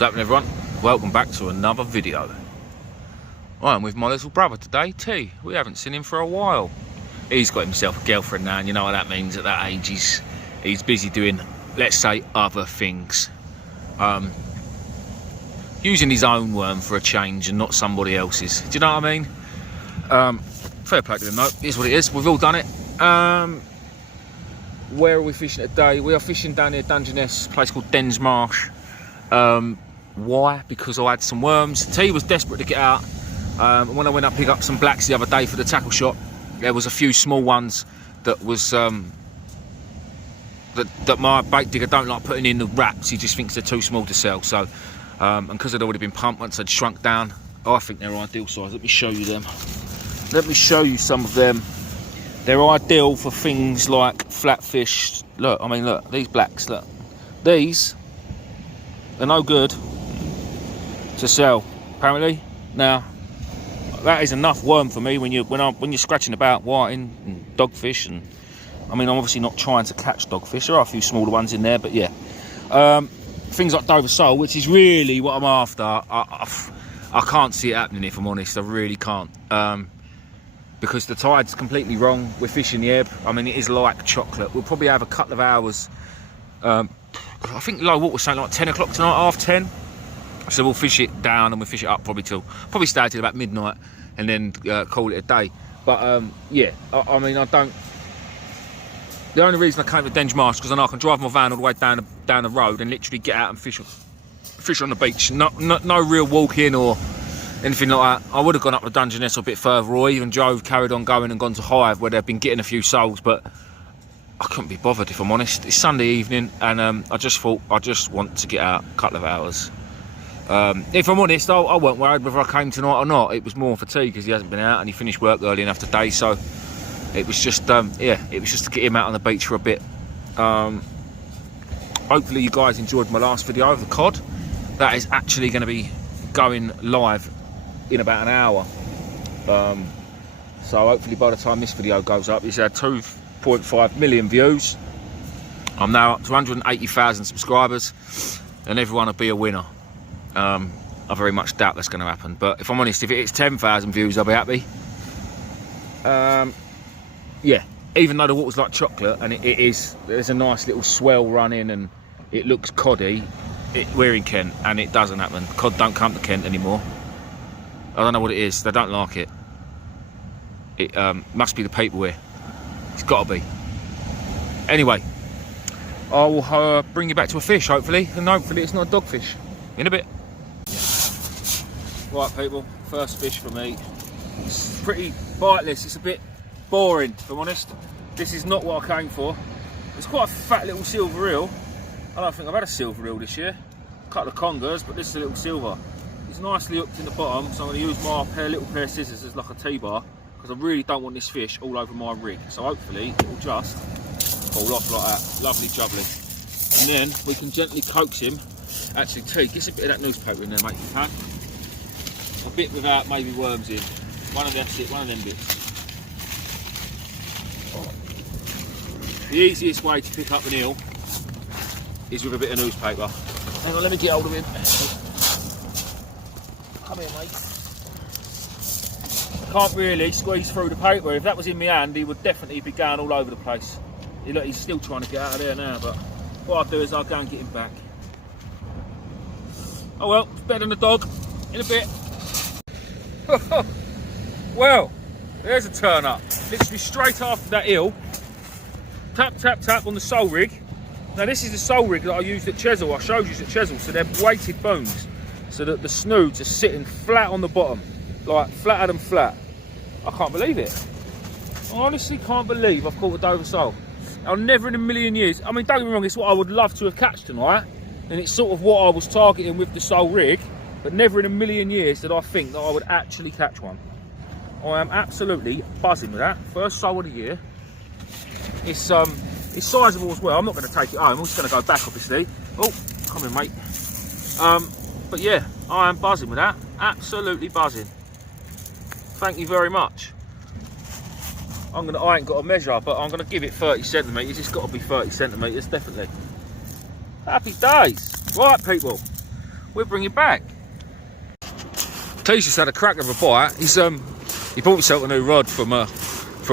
What's happening, everyone? Welcome back to another video. I'm with my little brother today, T. We haven't seen him for a while. He's got himself a girlfriend now, and you know what that means at that age. He's busy doing, let's say, other things. Using his own worm for a change and not somebody else's. Do you know what I mean? Fair play to him, though. Here's what it is. We've all done it. Where are we fishing today? We are fishing down near Dungeness, a place called Dens Marsh. Why? Because I had some worms. T was desperate to get out. And when I went up to pick up some blacks the other day for the tackle shop, there was a few small ones that was that my bait digger don't like putting in the wraps. He just thinks they're too small to sell. So, and because they'd already been pumped once they'd shrunk down, I think they're ideal size. Let me show you them. Let me show you some of them. They're ideal for things like flatfish. Look, I mean, look, these blacks, look. These are no good to sell, apparently. Now, that is enough worm for me when you're scratching about whiting and dogfish, and I mean, I'm obviously not trying to catch dogfish. There are a few smaller ones in there, but yeah. Things like Dover sole, which is really what I'm after. I can't see it happening, if I'm honest. I really can't. Because the tide's completely wrong. We're fishing the ebb. I mean, it is like chocolate. We'll probably have a couple of hours. I think low water was saying like 10 o'clock tonight, half 10. So we'll fish it down and we'll fish it up probably stay till about midnight and then call it a day. But yeah, I mean, I don't. The only reason I came to Dens Marsh because I know I can drive my van all the way down the road and literally get out and fish on the beach. No real walking or anything like that. I would have gone up to Dungeness a bit further, or even carried on going and gone to Hive where they've been getting a few soles, but I couldn't be bothered, if I'm honest. It's Sunday evening and I just thought I just want to get out a couple of hours. If I'm honest, I weren't worried whether I came tonight or not. It was more for T because he hasn't been out and he finished work early enough today, so it was just yeah, it was just to get him out on the beach for a bit. Hopefully you guys enjoyed my last video of the cod. That is actually going to be going live in about an hour, so hopefully by the time this video goes up, it's had 2.5 million views. I'm now up to 180,000 subscribers and everyone will be a winner. I very much doubt that's going to happen, but if I'm honest, if it hits 10,000 views, I'll be happy. Yeah, even though the water's like chocolate and it is, there's a nice little swell running and it looks coddy. We're in Kent and it doesn't happen. Cod don't come to Kent anymore. I don't know what it is. They don't like it. It must be the people here. It's got to be. Anyway, I will bring you back to a fish, hopefully, and hopefully it's not a dogfish. In a bit. Right, people. First fish for me. It's pretty biteless. It's a bit boring, if I'm honest. This is not what I came for. It's quite a fat little silver eel. I don't think I've had a silver eel this year. A couple of congers, but this is a little silver. It's nicely hooked in the bottom, so I'm going to use my little pair of scissors as like a T-bar, because I really don't want this fish all over my rig. So hopefully it will just fall off like that. Lovely jubbly. And then we can gently coax him. Actually, T, get a bit of that newspaper in there, mate, if you can. A bit without maybe worms in. One of them bits. The easiest way to pick up an eel is with a bit of newspaper. Hang on, let me get hold of him. Come here, mate. Can't really squeeze through the paper. If that was in my hand, he would definitely be going all over the place. Look, he's still trying to get out of there now, but what I'll do is I'll go and get him back. Oh well, it's better than a dog. In a bit. Well, there's a turn up. Literally straight after that eel. Tap, tap, tap on the sole rig. Now this is the sole rig that I used at Chesil. I showed you at Chesil. So they're weighted booms, so that the snoods are sitting flat on the bottom, like flatter than flat. I can't believe it. I honestly can't believe I've caught a Dover sole. I'll never in a million years. I mean, don't get me wrong, it's what I would love to have catched tonight, and it's sort of what I was targeting with the sole rig. But never in a million years did I think that I would actually catch one. I am absolutely buzzing with that. First sole of the year. It's sizable as well. I'm not going to take it home. I'm just going to go back, obviously. Oh, come in, mate. But yeah, I am buzzing with that. Absolutely buzzing. Thank you very much. I ain't got a measure, but I'm going to give it 30 centimetres. It's got to be 30 centimetres, definitely. Happy days. Right, people. we'll bring it back. T's just had a crack of a bite. He bought himself a new rod from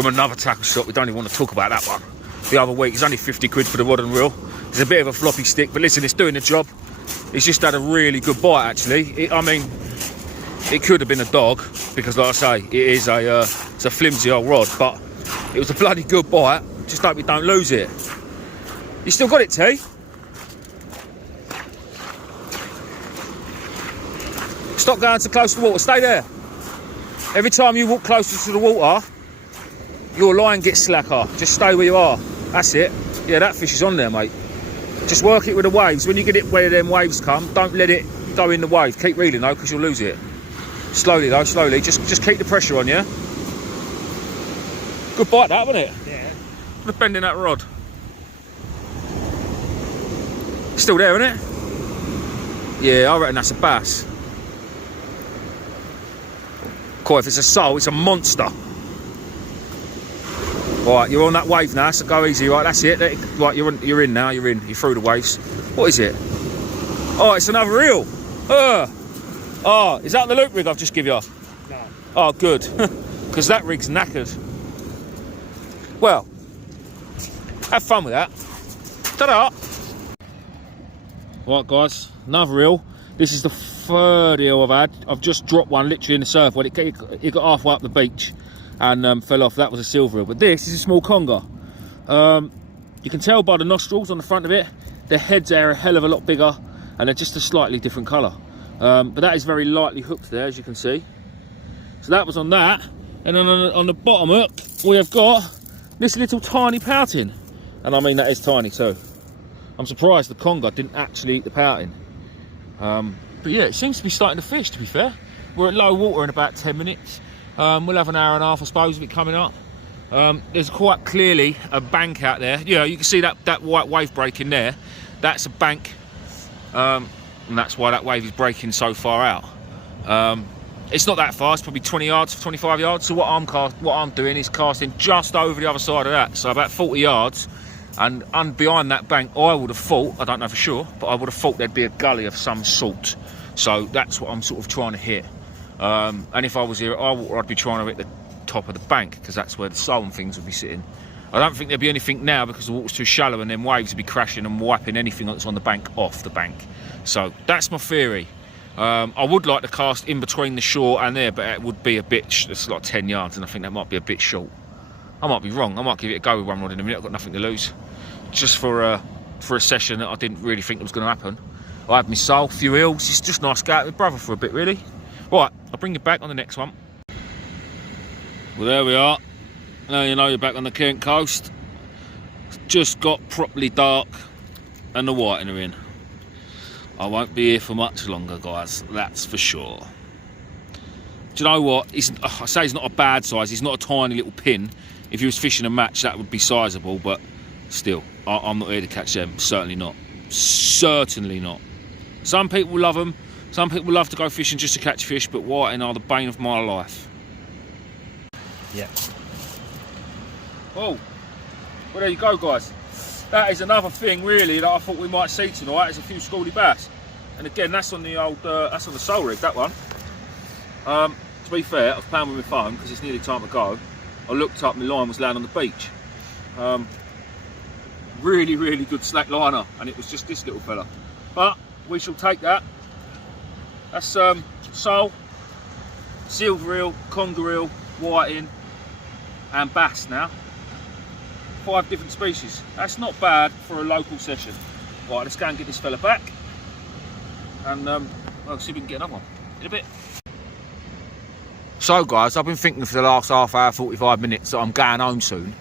another tackle shop. We don't even want to talk about that one. The other week, it's only 50 quid for the rod and reel. It's a bit of a floppy stick, but listen, it's doing the job. He's just had a really good bite, actually. It could have been a dog, because like I say, it's a flimsy old rod, but it was a bloody good bite. Just hope we don't lose it. You still got it, T? Stop going too close to the water, stay there. Every time you walk closer to the water, your line gets slacker. Just stay where you are. That's it. Yeah, that fish is on there, mate. Just work it with the waves. When you get it where them waves come, don't let it go in the waves. Keep reeling though, because you'll lose it. Slowly though, slowly. Just keep the pressure on you. Good bite that, wasn't it? Yeah. Look, bending that rod. Still there, isn't it? Yeah, I reckon that's a bass. Cool, if it's a sole, it's a monster. Right, you're on that wave now, so go easy. Right, that's it. Right, you're in now. You're in. You're through the waves. What is it? Oh, it's another reel. Oh, is that the loop rig I've just given you? No. Oh, good, because that rig's knackered. Well, have fun with that. Ta-da! Right, guys, another reel. This is the third eel I've had. I've just dropped one literally in the surf when it got halfway up the beach and fell off. That was a silver eel, but this is a small conger. You can tell by the nostrils on the front of it, the heads are a hell of a lot bigger and they're just a slightly different colour. But that is very lightly hooked there, as you can see. So that was on that, and then on the bottom hook we have got this little tiny pouting, and I mean that is tiny too. I'm surprised the conger didn't actually eat the pouting. But yeah, it seems to be starting to fish, to be fair. We're at low water in about 10 minutes. We'll have an hour and a half, I suppose, of it coming up. There's quite clearly a bank out there. Yeah, you can see that white wave breaking there. That's a bank, and that's why that wave is breaking so far out. It's not that far, it's probably 20 yards, 25 yards. So what I'm doing is casting just over the other side of that, so about 40 yards. And behind that bank, I would have thought, I don't know for sure, but I would have thought there'd be a gully of some sort. So that's what I'm sort of trying to hit. And if I was here at our water, I'd be trying to hit the top of the bank, because that's where the sole and things would be sitting. I don't think there'd be anything now because the water's too shallow and then waves would be crashing and wiping anything that's on the bank off the bank. So that's my theory. I would like to cast in between the shore and there, but it would be a bit, it's like 10 yards, and I think that might be a bit short. I might be wrong. I might give it a go with one rod in a minute. I've got nothing to lose. Just for a session that I didn't really think was going to happen. I had my soul, a few eels. It's just nice to go out with brother for a bit, really. Right, I'll bring you back on the next one. Well, there we are. Now you know you're back on the Kent coast. It's just got properly dark and the whiting are in. I won't be here for much longer, guys. That's for sure. Do you know what? I say he's not a bad size. He's not a tiny little pin. If he was fishing a match, that would be sizable, but still, I'm not here to catch them. Certainly not. Certainly not. Some people love them. Some people love to go fishing just to catch fish, but whiting are the bane of my life. Yeah. Oh, well, there you go, guys. That is another thing, really, that I thought we might see tonight. Is a few scaldy bass, and again, that's on the old, that's on the sole rig. That one. To be fair, I was playing with my phone because it's nearly time to go. I looked up, my line was laying on the beach. Really, really good slack liner, and it was just this little fella. But we shall take that. That's sole, silver eel, conger eel, whiting, and bass now. 5 different species. That's not bad for a local session. Right, let's go and get this fella back, and I'll see if we can get another one in a bit. So guys, I've been thinking for the last half hour, 45 minutes that I'm going home soon,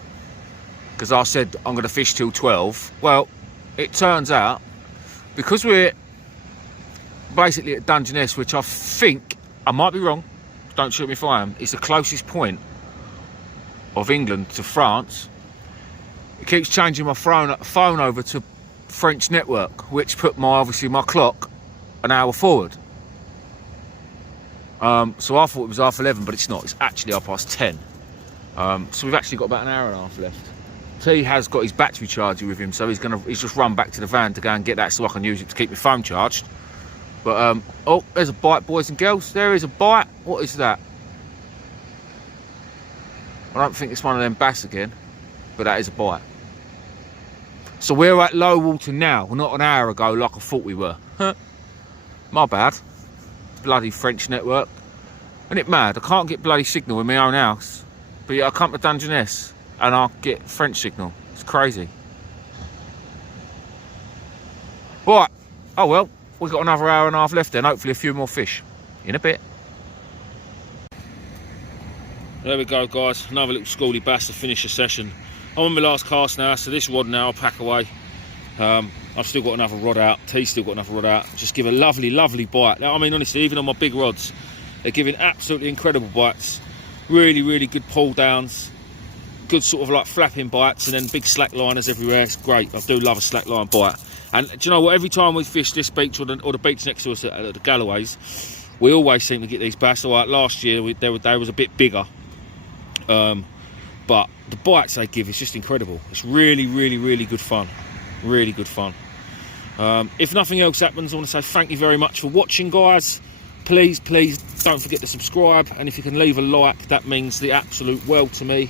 because I said I'm going to fish till 12. Well, it turns out, because we're basically at Dungeness, which I think, I might be wrong, don't shoot me if I am, is the closest point of England to France. It keeps changing my phone over to French network, which put obviously my clock an hour forward. So I thought it was 11:30, but it's not. It's actually 10:30. So we've actually got about an hour and a half left. T has got his battery charger with him, so he's just run back to the van to go and get that so I can use it to keep my phone charged. But oh, there's a bite, boys and girls. There is a bite. What is that? I don't think it's one of them bass again, but that is a bite. So we're at low water now, not an hour ago like I thought we were. My bad. Bloody French network. Isn't it mad? I can't get bloody signal in my own house, but yeah, I come to Dungeness and I'll get French signal. It's crazy. Right. Oh well, we've got another hour and a half left then. Hopefully a few more fish. In a bit. There we go, guys. Another little schoolie bass to finish the session. I'm on my last cast now, so this rod now I'll pack away. I've still got another rod out. T's still got another rod out. Just give a lovely, lovely bite. Now, I mean, honestly, even on my big rods, they're giving absolutely incredible bites. Really, really good pull downs. Good sort of like flapping bites, and then big slack liners everywhere. It's great. I do love a slack line bite. And do you know what? Every time we fish this beach or the beach next to us at the Galloways, we always seem to get these bass. All right, last year they was a bit bigger. But the bites they give is just incredible. It's really, really, really good fun. Really good fun. If nothing else happens, I want to say thank you very much for watching, guys. Please, please don't forget to subscribe, and if you can leave a like, that means the absolute world to me.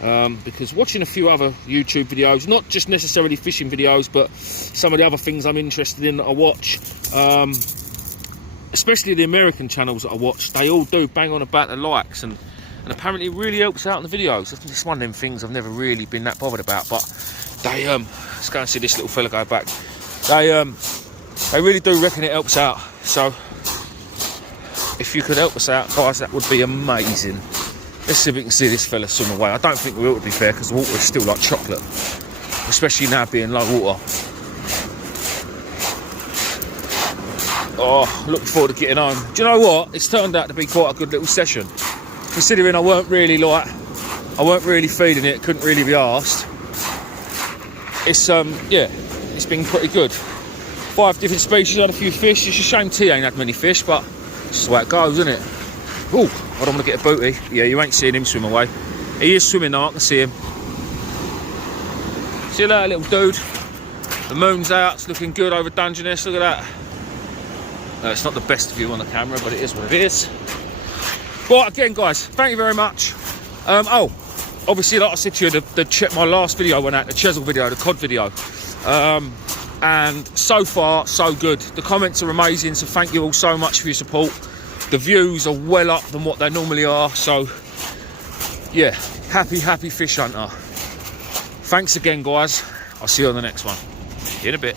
Because watching a few other YouTube videos, not just necessarily fishing videos, but some of the other things I'm interested in that I watch, especially the American channels that I watch, they all do bang on about the likes, and apparently it really helps out in the videos. It's one of them things I've never really been that bothered about, but they let's go and see this little fella go back. They really do reckon it helps out. So if you could help us out, guys, that would be amazing. Let's see if we can see this fella swim away. I don't think we will, to be fair, because the water is still like chocolate, especially now being low water. Oh, looking forward to getting home. Do you know what? It's turned out to be quite a good little session, considering I weren't really feeling it, couldn't really be arsed. It's yeah, it's been pretty good. 5 different species, had a few fish. It's a shame T ain't had many fish, but it's just the way it goes, isn't it? Oh, I don't want to get a booty. Yeah, you ain't seeing him swim away. He is swimming now, I can see him. See you later, little dude. The moon's out, it's looking good over Dungeness, look at that. It's not the best view on the camera, but it is what it is. Right, again, guys, thank you very much. Oh, obviously, like I said to you, my last video went out, the Chesil video, the cod video. And so far, so good. The comments are amazing, so thank you all so much for your support. The views are well up than what they normally are, so yeah, happy fish hunter. Thanks again, guys. I'll see you on the next one. In a bit.